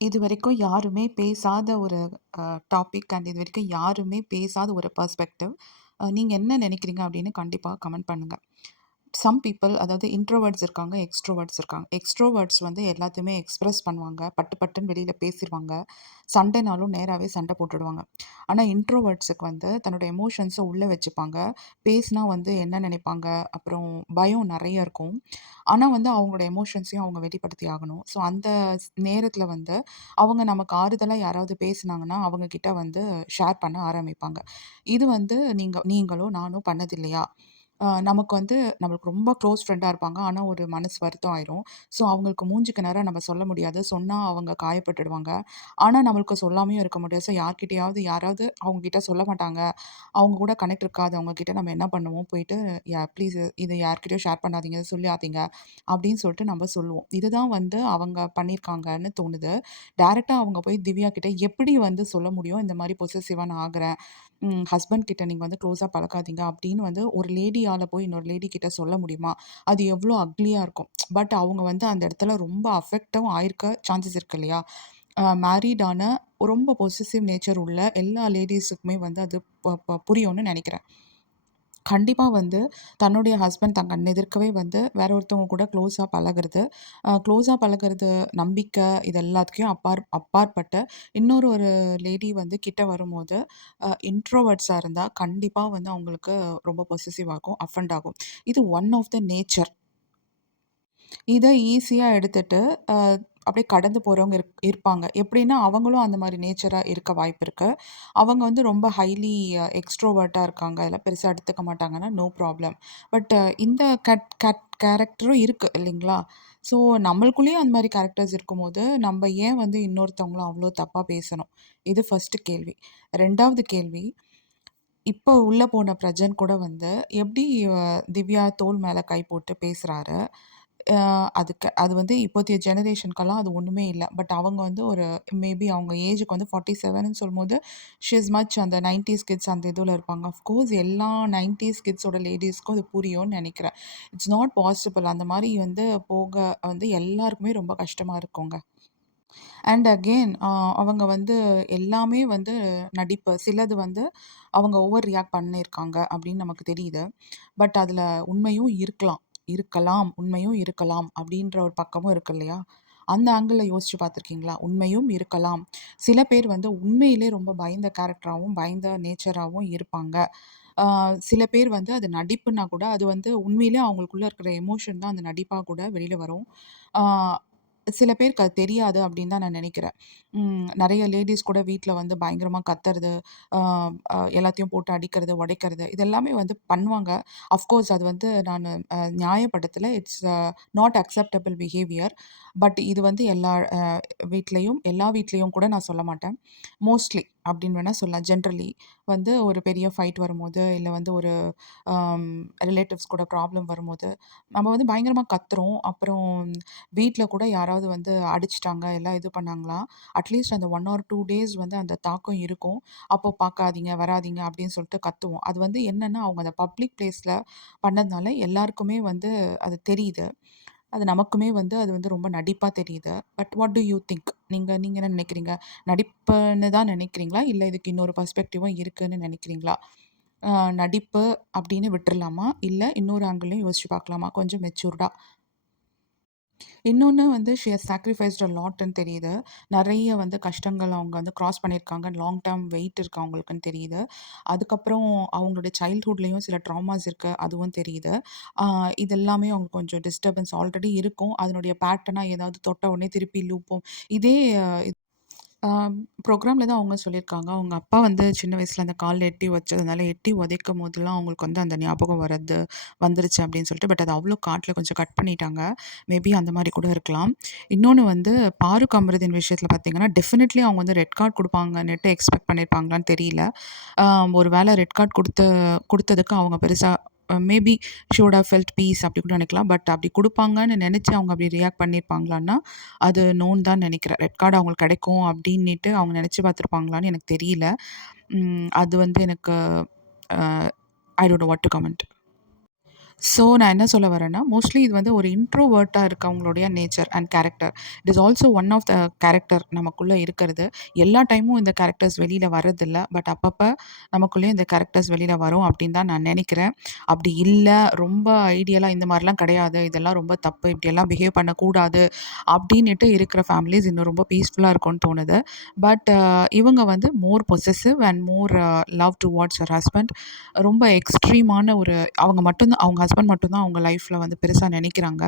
இது வரைக்கும் யாருமே பேசாத ஒரு டாபிக் அண்ட் இதுவரைக்கும் யாருமே பேசாத ஒரு பர்ஸ்பெக்டிவ் நீங்கள் என்ன நினைக்கிறீங்க அப்படின்னு கண்டிப்பாக கமெண்ட் பண்ணுங்கள் சம் பீப்பிள் அதாவது இன்ட்ரோவர்ட்ஸ் இருக்காங்க, எக்ஸ்ட்ரோவர்ட்ஸ் இருக்காங்க. எக்ஸ்ட்ரோவர்ட்ஸ் வந்து எல்லாத்தையுமே எக்ஸ்ப்ரெஸ் பண்ணுவாங்க. பட்டு பட்டுன்னு வெளியில் பேசிடுவாங்க சண்டைனாலும் நேராகவே சண்டை போட்டுடுவாங்க. ஆனால் இன்ட்ரோவர்ட்ஸுக்கு வந்து தன்னோட எமோஷன்ஸை உள்ளே வச்சுப்பாங்க. பேசினா வந்து என்ன நினைப்பாங்க? அப்புறம் பயம் நிறைய இருக்கும். ஆனால் வந்து அவங்களோட எமோஷன்ஸையும் அவங்க வெளிப்படுத்தி ஆகணும். ஸோ அந்த ஸ் வந்து அவங்க நமக்கு ஆறுதலாக யாராவது பேசினாங்கன்னா, அவங்கக்கிட்ட வந்து ஷேர் பண்ண ஆரம்பிப்பாங்க. இது வந்து நீங்கள் நீங்களோ, நானும் பண்ணதில்லையா? நமக்கு வந்து நம்மளுக்கு ரொம்ப க்ளோஸ் ஃப்ரெண்டாக இருப்பாங்க. ஆனால் ஒரு மனசு வருத்தம் ஆயிரும். ஸோ அவங்களுக்கு மூஞ்சிக்கு நேரம் நம்ம சொல்ல முடியாது. சொன்னால் அவங்க காயப்பட்டுடுவாங்க. ஆனால் நம்மளுக்கு சொல்லாமையும் இருக்க முடியாது. ஸோ யார்கிட்டயாவது யாராவது அவங்க கிட்ட சொல்ல மாட்டாங்க. அவங்க கூட கனெக்ட் இருக்காது கிட்ட நம்ம என்ன பண்ணுவோம், போயிட்டு யா ப்ளீஸ் இதை யார்கிட்டயும் ஷேர் பண்ணாதீங்க, சொல்லாதீங்க அப்படின்னு சொல்லிட்டு நம்ம சொல்லுவோம். இதுதான் வந்து அவங்க பண்ணியிருக்காங்கன்னு தோணுது. டேரெக்டாக அவங்க போய் திவ்யா கிட்ட எப்படி வந்து சொல்ல முடியும்? இந்த மாதிரி பொசெசிவா நான் ஆகிறேன் ஹஸ்பண்ட் கிட்ட நீங்கள் வந்து க்ளோஸாக பழகாதீங்க அப்படின்னு வந்து ஒரு லேடி லேடியால போய் இன்னொரு லேடி கிட்ட சொல்ல முடியுமா? அது எவ்வளோ அக்லியாக இருக்கும். பட் அவங்க வந்து அந்த இடத்துல ரொம்ப அஃபெக்டும் ஆயிருக்க சான்சஸ் இருக்கு இல்லையா? மேரீடான ரொம்ப பொசிசிவ் நேச்சர் உள்ள எல்லா லேடிஸுக்குமே வந்து அது புரியும்னு நினைக்கிறேன் கண்டிப்பாக வந்து தன்னுடைய ஹஸ்பண்ட் தன் கண் எதிர்க்கவே வந்து வேற ஒருத்தவங்க கூட க்ளோஸாக பழகுறது, க்ளோஸாக பழகிறது பழகுறது, நம்பிக்கை இது எல்லாத்துக்கும் அப்பாற் அப்பாற்பட்டு இன்னொரு ஒரு லேடி வந்து கிட்ட வரும்போது, இன்ட்ரோவர்ட்ஸாக இருந்தால் கண்டிப்பாக வந்து அவங்களுக்கு ரொம்ப பொசிசிவ் ஆகும், அஃபண்ட் ஆகும். இது ஒன் ஆஃப் த நேச்சர். இதை ஈஸியாக எடுத்துட்டு, அப்படியே கடந்து போகிறவங்க இருப் இருப்பாங்க. எப்படின்னா, அவங்களும் அந்த மாதிரி நேச்சராக இருக்க வாய்ப்பு இருக்குது அவங்க வந்து ரொம்ப ஹைலி எக்ஸ்ட்ரோவர்ட்டாக இருக்காங்க. அதெல்லாம் பெருசாக எடுத்துக்க மாட்டாங்கன்னா, நோ ப்ராப்ளம். பட் இந்த கட் கட் கேரக்டரும் இருக்குது இல்லைங்களா? ஸோ நம்மளுக்குள்ளேயும் அந்த மாதிரி கேரக்டர்ஸ் இருக்கும்போது, நம்ம ஏன் வந்து இன்னொருத்தவங்களும் அவ்வளோ தப்பாக பேசணும்? இது ஃபர்ஸ்ட்டு கேள்வி. ரெண்டாவது கேள்வி, இப்போ உள்ளே போன பிரஜன் கூட வந்து எப்படி திவ்யா தோல் மேலே கை போட்டு பேசுகிறாரு அதுக்கு அது வந்து இப்போதைய ஜெனரேஷனுக்கெல்லாம் அது ஒன்றுமே இல்லை பட் அவங்க வந்து ஒரு மேபி அவங்க ஏஜுக்கு வந்து 47ன்னு சொல்லும்போது, ஷிஸ் மச் அந்த 90ஸ் கிட்ஸ் அந்த இதில் இருப்பாங்க. அஃப்கோர்ஸ் எல்லா 90ஸ் கிட்ஸோட லேடிஸ்க்கும் அது புரியும்னு நினைக்கிறேன் இட்ஸ் நாட் பாசிபிள். அந்த மாதிரி வந்து போக வந்து எல்லாருக்குமே ரொம்ப கஷ்டமாக இருக்குங்க. அண்ட் அகெயின் அவங்க வந்து எல்லாமே வந்து நடிப்பு. சிலது வந்து அவங்க ஓவர் ரியாக்ட் பண்ணியிருக்காங்க அப்படின்னு நமக்கு தெரியுது. பட் அதில் உண்மையும் இருக்கலாம். இருக்கலாம், உண்மையும் இருக்கலாம் அப்படின்ற ஒரு பக்கமும் இருக்கு இல்லையா? அந்த ஆங்கிளில் யோசிச்சு பார்த்துருக்கீங்களா? உண்மையும் இருக்கலாம். சில பேர் வந்து உண்மையிலே ரொம்ப பயந்த கேரக்டராகவும் பயந்த நேச்சராகவும் இருப்பாங்க. சில பேர் வந்து அது நடிப்புன்னா கூட, அது வந்து உண்மையிலே அவங்களுக்குள்ள இருக்கிற எமோஷன் தான் அந்த நடிப்பாக கூட வெளியில் வரும். சில பேருக்கு அது தெரியாது அப்படின்னு தான் நான் நினைக்கிறேன் நிறைய லேடிஸ் கூட வீட்டில் வந்து பயங்கரமாக கத்துறது, எல்லாத்தையும் போட்டு அடிக்கிறது, உடைக்கிறது இது எல்லாமே வந்து பண்ணுவாங்க. அஃப்கோர்ஸ் அது வந்து நான் அ நியாயப்படுத்தல. It's not acceptable behaviour. But இது வந்து எல்லா வீட்லேயும் எல்லா வீட்லேயும் கூட நான் சொல்ல மாட்டேன். மோஸ்ட்லி அப்படின்னு வேணால் சொல்லலாம். ஜென்ரலி வந்து ஒரு பெரிய ஃபைட் வரும்போது, இல்லை வந்து ஒரு ரிலேட்டிவ்ஸ் கூட ப்ராப்ளம் வரும்போது, நம்ம வந்து பயங்கரமாக கத்துறோம். அப்புறம் வீட்டில் கூட யாராவது வந்து அடிச்சிட்டாங்க எல்லாம் இது பண்ணாங்களா, அட்லீஸ்ட் அந்த ஒன் ஆர் டூ டேஸ் வந்து அந்த தாக்கம் இருக்கும். அப்போ பார்க்காதீங்க, வராதிங்க அப்படின்னு சொல்லிட்டு கத்துவோம். அது வந்து என்னென்னா அவங்க அந்த பப்ளிக் ப்ளேஸில் பண்ணதுனால எல்லாருக்குமே வந்து அது தெரியுது. அது நமக்குமே வந்து அது வந்து ரொம்ப நடிப்பாக தெரியுது. But what do you think? நீங்கள் நீங்கள் என்ன நினைக்கிறீங்க? நடிப்புன்னு தான் நினைக்கிறீங்களா? இல்லை இதுக்கு இன்னொரு பர்ஸ்பெக்டிவும் இருக்குதுன்னு நினைக்கிறீங்களா? நடிப்பு அப்படின்னு விட்டுறலாமா? இல்லை இன்னொரு ஆங்கிளையும் யோசிச்சு பார்க்கலாமா? கொஞ்சம் மெச்சூர்டாக இன்னொன்னு வந்து ஷி ஹஸ் சாக்ரிஃபைஸ்ட் அ லாட்ன்னு தெரியுது. நெறைய வந்து கஷ்டங்கள் அவங்க வந்து கிராஸ் பண்ணியிருக்காங்க. லாங் டெர்ம் வெயிட் இருக்கு அவங்களுக்குன்னு தெரியுது. அதுக்கப்புறம் அவங்களுடைய சைல்ட்ஹுட்லயும் சில ட்ராமாஸ் இருக்கு. அதுவும் தெரியுது. ஆ இது எல்லாமே அவங்களுக்கு கொஞ்சம் டிஸ்டர்பன்ஸ் ஆல்ரெடி இருக்கும். அதனுடைய பேட்டர்னா ஏதாவது தொட்ட உடனே திருப்பி லூப்பும் இதே ப்ரோக்ராம்லேருந்து தான் அவங்க சொல்லியிருக்காங்க. அவங்க அப்பா வந்து சின்ன வயசில் அந்த காலில் எட்டி வச்சதுனால, எட்டி உதைக்கும் போதெல்லாம் அவங்களுக்கு வந்து அந்த ஞாபகம் வர்றது வந்துருச்சு அப்படின்னு சொல்லிட்டு. பட் அது அவ்வளோ காட்டில் கொஞ்சம் கட் பண்ணிட்டாங்க. மேபி அந்த மாதிரி கூட இருக்கலாம். இன்னொன்று வந்து பாருக் அமிர்தின் விஷயத்தில் பார்த்தீங்கன்னா, டெஃபினெட்லி அவங்க வந்து ரெட் கார்டு கொடுப்பாங்கன்னுட்டு எக்ஸ்பெக்ட் பண்ணியிருப்பாங்களான்னு தெரியல. ஒரு வேளை ரெட் கார்ட் கொடுத்த கொடுத்ததுக்கு அவங்க பெருசாக maybe should would felt peace அப்படி கூட நினைக்கலாம். பட் அப்படி கொடுப்பாங்கன்னு நினச்சி அவங்க அப்படி ரியாக்ட் பண்ணியிருப்பாங்களான்னா, அது நோன் தான் நினைக்கிறேன் ரெட் கார்டு அவங்களுக்கு கிடைக்கும் அப்படின்னுட்டு அவங்க நினச்சி பார்த்துருப்பாங்களான்னு எனக்கு தெரியல. அது வந்து எனக்கு I don't what to comment. So நான் என்ன சொல்ல வரேன்னா, மோஸ்ட்லி இது வந்து ஒரு இன்ட்ரோவேர்ட்டாக இருக்கவங்களுடைய nature and character. It is also one of the character நமக்குள்ளே இருக்கிறது. எல்லா டைமும் இந்த கேரக்டர்ஸ் வெளியில் வர்றதில்ல பட் அப்பப்போ நமக்குள்ளேயும் இந்த கேரக்டர்ஸ் வெளியில வரும் அப்படின்னு தான் நான் நினைக்கிறேன் அப்படி இல்லை ரொம்ப ஐடியாலாக இந்த மாதிரிலாம் கிடையாது. இதெல்லாம் ரொம்ப தப்பு. இப்படியெல்லாம் பிஹேவ் பண்ணக்கூடாது. அப்படின்னுட்டு இருக்கிற ஃபேமிலிஸ் இன்னும் ரொம்ப பீஸ்ஃபுல்லாக இருக்கும்னு தோணுது. பட் இவங்க வந்து more possessive and more love towards her husband. ரொம்ப எக்ஸ்ட்ரீமான ஒரு அவங்க மட்டும் தான் அவங்க ஹஸ்பண்ட் மட்டும்தான் அவங்க லைஃப்பில் வந்து பெருசாக நினைக்கிறாங்க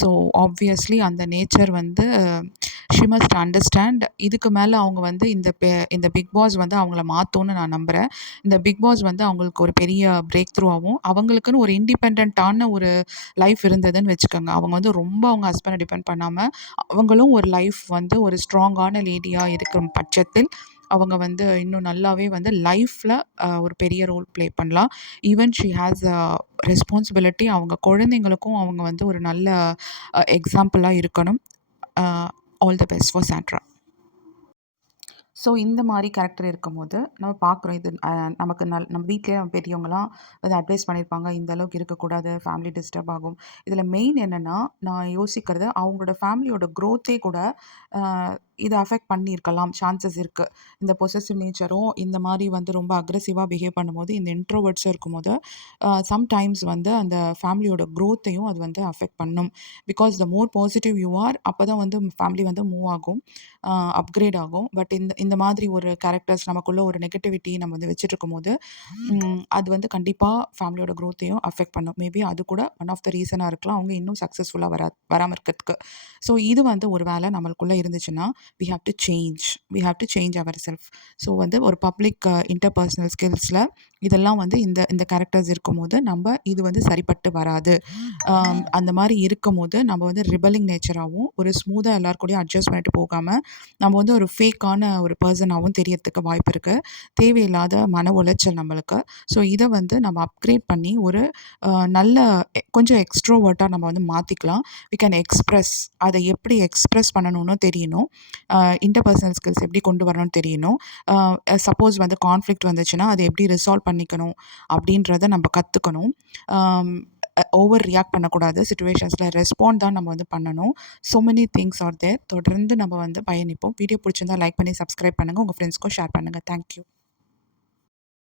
ஸோ ஆப்வியஸ்லி அந்த நேச்சர் வந்து ஷி மஸ்ட் அண்டர்ஸ்டாண்ட். இதுக்கு மேலே அவங்க வந்து இந்த பே இந்த பிக் பாஸ் வந்து அவங்கள மாற்றும்னு நான் நம்புகிறேன் இந்த பிக் பாஸ் வந்து அவங்களுக்கு ஒரு பெரிய பிரேக் த்ரூவாகவும் அவங்களுக்குன்னு ஒரு இண்டிபெண்ட்டான ஒரு லைஃப் இருந்ததுன்னு வச்சுக்கோங்க. அவங்க வந்து ரொம்ப அவங்க ஹஸ்பண்டை டிபெண்ட் பண்ணாமல் அவங்களும் ஒரு லைஃப் வந்து ஒரு ஸ்ட்ராங்கான லேடியாக இருக்கும் பட்சத்தில், அவங்க வந்து இன்னும் நல்லாவே வந்து லைஃப்பில் ஒரு பெரிய ரோல் ப்ளே பண்ணலாம். Even she has a responsibility. அவங்க குழந்தைங்களுக்கும் அவங்க வந்து ஒரு நல்ல எக்ஸாம்பிளாக இருக்கணும். All the best for Sandra. So இந்த மாதிரி கேரக்டர் இருக்கும்போது, நம்ம பார்க்குறோம் இது நமக்கு நல் நம்ம வீட்டிலே நம்ம பெரியவங்களாம் வந்து அட்வைஸ் பண்ணியிருப்பாங்க. இந்த அளவுக்கு இருக்கக்கூடாது. ஃபேமிலி டிஸ்டர்ப் ஆகும். இதில் மெயின் என்னென்னா நான் யோசிக்கிறது அவங்களோட ஃபேமிலியோட க்ரோத்தே கூட இதை அஃபெக்ட் பண்ணியிருக்கலாம். சான்சஸ் இருக்குது இந்த பொசசிவ் நேச்சரும், இந்த மாதிரி வந்து ரொம்ப அக்ரெசிவாக பிஹேவ் பண்ணும்போது, இந்த இன்ட்ரோவர்ட்ஸும் இருக்கும்போது, சம்டைம்ஸ் வந்து அந்த ஃபேமிலியோட குரோத்தையும் அது வந்து அஃபெக்ட் பண்ணும். Because the more positive you are அப்போ தான் வந்து ஃபேமிலி வந்து மூவ் ஆகும். அப்கிரேட் ஆகும். பட் இந்த இந்த மாதிரி ஒரு கேரக்டர்ஸ் நமக்குள்ளே ஒரு நெகட்டிவிட்டி நம்ம வந்து வச்சுட்டு இருக்கும்போது அது வந்து கண்டிப்பாக ஃபேமிலியோட குரோத்தையும் அஃபெக்ட் பண்ணும். மேபி அது கூட ஒன் ஆஃப் த ரீசனாக இருக்கலாம். அவங்க இன்னும் சக்ஸஸ்ஃபுல்லாக வரா வராமல் இருக்கிறதுக்கு. ஸோ இது வந்து ஒரு வேலை நம்மளுக்குள்ளே இருந்துச்சுன்னா, we have to change. We have to change our self. So வந்து ஒரு பப்ளிக் இன்டர்பர்சனல் ஸ்கில்ஸில் இதெல்லாம் வந்து இந்த இந்த கேரக்டர்ஸ் இருக்கும்போது, நம்ம இது வந்து சரிப்பட்டு வராது. அந்த மாதிரி இருக்கும்போது, நம்ம வந்து ரிபலிங் நேச்சராகவும் ஒரு ஸ்மூத்தாக எல்லார் கூடயும் அட்ஜஸ்ட் பண்ணிட்டு போகாமல் நம்ம வந்து ஒரு ஃபேக்கான ஒரு பர்சனாகவும் தெரியறதுக்கு வாய்ப்பு இருக்குது தேவையில்லாத மன உளைச்சல் நம்மளுக்கு. ஸோ இதை வந்து நம்ம அப்கிரேட் பண்ணி ஒரு நல்ல கொஞ்சம் எக்ஸ்ட்ரோவர்ட்டாக நம்ம வந்து மாற்றிக்கலாம் வி கேன் எக்ஸ்பிரஸ். அதை எப்படி எக்ஸ்ப்ரெஸ் பண்ணணும்னு தெரியணும். இன்டர்பர்சனல் ஸ்கில்ஸ் எப்படி கொண்டு வரணும்னு தெரியணும். சப்போஸ் வந்து கான்ஃப்ளிக்ட் வந்துச்சுன்னா, அதை எப்படி ரிசால்வ் பண்ணிக்கணும் அப்படின்றத நம்ம கற்றுக்கணும் ஓவர் ரியாக்ட் பண்ணக்கூடாது. சுச்சுவேஷன்ஸில் ரெஸ்பாண்ட் தான் நம்ம வந்து பண்ணணும். So many things are there. தொடர்ந்து நம்ம வந்து பயணிப்போம். வீடியோ புடிச்சிருந்தா லைக் பண்ணி, சப்ஸ்கிரைப் பண்ணுங்கள் உங்கள் ஃப்ரெண்ட்ஸ்க்கும் ஷேர் பண்ணுங்க. Thank you.